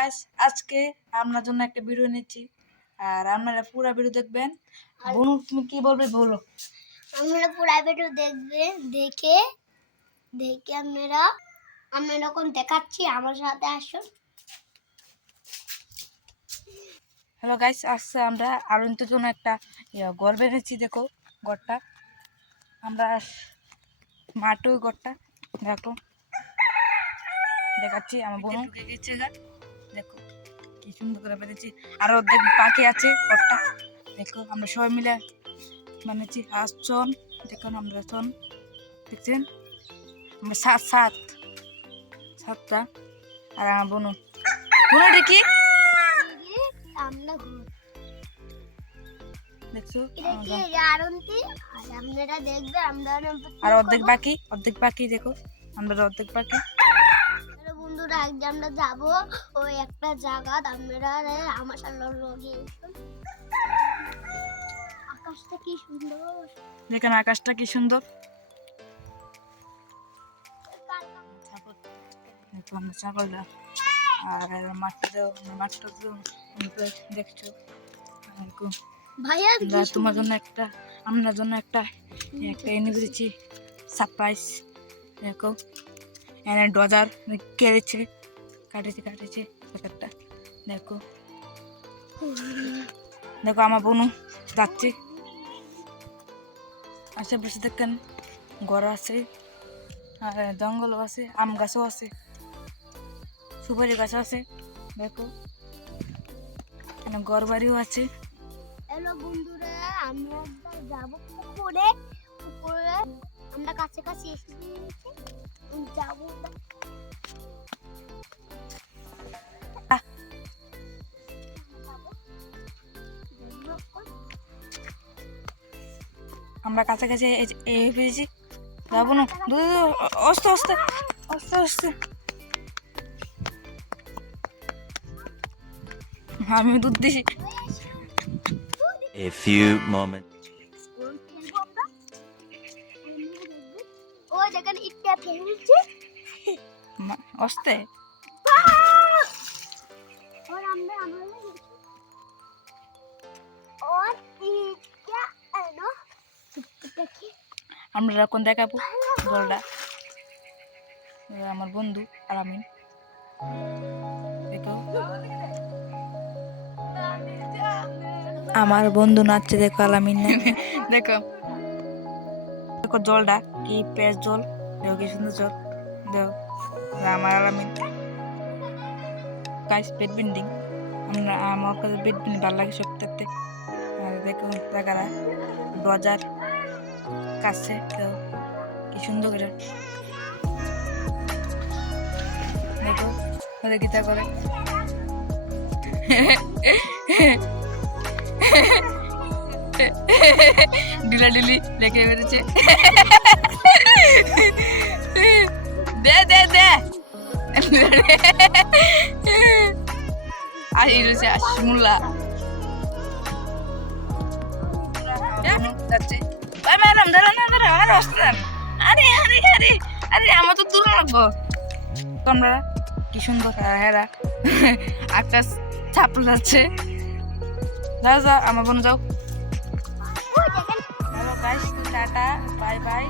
Guys, আজকে আপনার জন্য একটা ভিডিও নিচ্ছি আর আপনারা পুরো ভিডিও দেখবেন। বনু, তুমি কি বলবে বলো। আপনারা পুরো ভিডিও দেখবেন, দেখে দেখে আপনারা কোন দেখাচ্ছি, আমার সাথে আসুন। হ্যালো গাইস, আজকে আমরা আরন্তের জন্য একটা ঘর বেঁধেছি। দেখো ঘরটা, আমরা মাটির ঘরটা দেখো দেখাচ্ছি। আমার বোন ঢুকে গেছে, দেখো কি সুন্দর করে বেঁধেছি। আর অর্ধেক বাকি আছে ঘরটা, দেখো আমরা সবাই মিলে বানিয়েছি। আসন দেখুন, আমরা চন দেখছেন, আমরা সাতটা। আর আমার বোনু দেখি আমরা দেখছো, আপনারা দেখবেন। আমরা আর অর্ধেক বাকি দেখো, আমরা অর্ধেক বাকি। বন্ধুরা, আজকে আমরা যাবো ওই একটা জায়গা। আপনারা আমার সাথে আকাশটা কি সুন্দর দেখেন, আকাশটা কি সুন্দর। আমরা ছাগলটা আর মাঠটা দেখছো। ভাইয়া তোমার জন্য একটা, আপনার জন্য একটা এনে দিয়েছি সারপ্রাইজ। দেখো এনে ডজার কাটেছে প্যাকেটটা। দেখো আমার বোনু যাচ্ছে। আশেপাশে দেখেন ঘর আছে আর জঙ্গলও আছে, আম গাছও আছে, সুপারি গাছ আছে। দেখো ঘর বাড়িও আছে। হ্যালো বন্ধুরা, আমরা যাবো পুকুরে। আমরা কাছাকাছি এসে গিয়েছি, যাবো। আমরা কাছাকাছি পেয়েছি, যাবো না। আস্তে আস্তে আস্তে আস্তে, আমি দুধ দিছি। A few moments. ওই দেখেন ইটটা ফেলছে আস্তে। और हमने और क्या है ना, আমরা এখন দেখাবো গোলটা। আমার বন্ধু আলামিন, দেখো আমার বন্ধু নাচছে। দেখো আলামিন, দেখো দেখো জলটা কি পেঁয়াজ জল, দেখো কি সুন্দর জল। দেখো আমার আলামিন গাইস বেড বিল্ডিং। আমার কাছে বেড বিল্ডিং ভালো লাগে সব থাকতে। আর দেখো জায়গাটা বাজার কাছে, কি সুন্দর করে। দেখো ওদের গীতা করে ডিলাডিলি লেগে বেড়েছে। দে দে দে আর রয়েছে আসমুল্লা যাচ্ছে। ম্যাডাম ধরো না, ধরো আর আসতেন। আরে আরে আরে আরে, আমার তো দূর লাগবো। তোমরা কি সুন্দর হেরা আকাশ ছাপড়ে যাচ্ছে। যাও যাও আমার বোন যাও। Tata, bye bye.